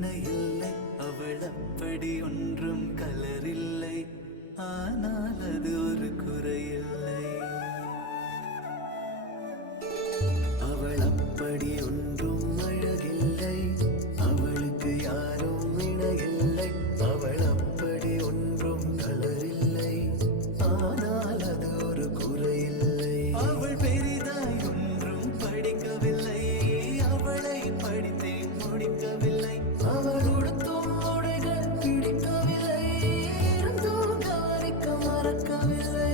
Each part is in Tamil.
இணையில்லை. அவள் அப்படி ஒன்றும் கலரில்லை, ஆனால் அது ஒரு குறையில்லை. அவள் அப்படி ஒன்றும் அழகில்லை, அவளுக்கு யாரும் இணையில்லை. அவள் அப்படி ஒன்றும் கலரில்லை, ஆனால் அது ஒரு குறையில்லை. அவள் பெரிதாய் ஒன்றும் படிக்கவில்லை, அவளை படித்தேன் முடிக்கவில்லை. அவள் உடுத்தும் உடைகள் பிடிக்கவில்லை, இருந்தும் கவனிக்க மறக்கவில்லை.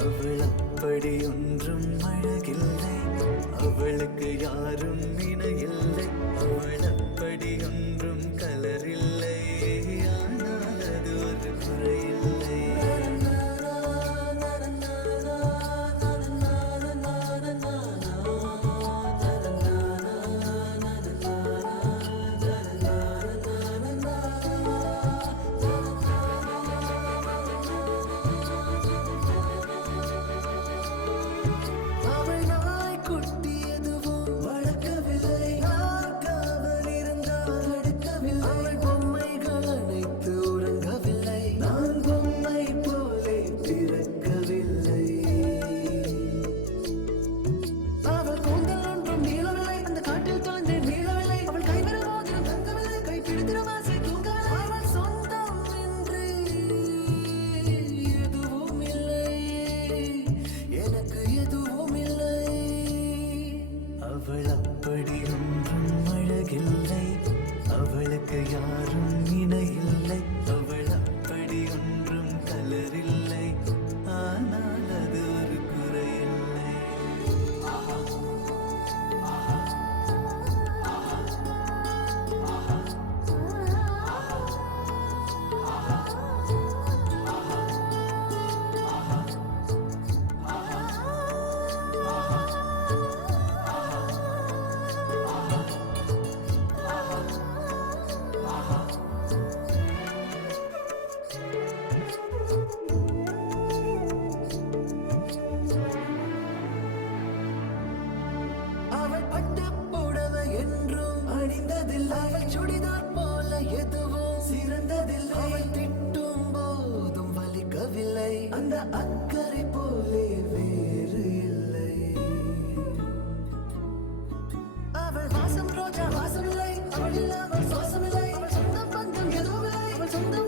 அவள் அப்படி ஒன்றும் அழகில்லை, அவளுக்கு யாரும் இணையில்லை. அவள் அப்படி ஒன்றும் கலரில்லை, ஆனால் அது ஒரு குறையில்லை. அவள் அப்படி ஒன்றும் அழகில்லை, அவளுக்கு யாரும் இணையில்லை. அவள் அப்படி ஒன்றும் கலரில்லை, ஆனால் அது ஒரு குறையில்லை. அவள் பட்டு புடவை என்றும் அணிந்ததில்லை, அவள் சுடிதார் போல எதுவும் சிறந்ததில்லை. அவள் திட்டும் போதும் வலிக்கவில்லை, அந்த அக்கறை போலே வேறு இல்லை. அவள் வாசம் ரோஜா வாசம் இல்லை, அவள் இல்லாமல் சுவாசம் இல்லை. அவள் சொந்தம் பந்தம் எதுவும் இல்லை, அவள் சொந்தம்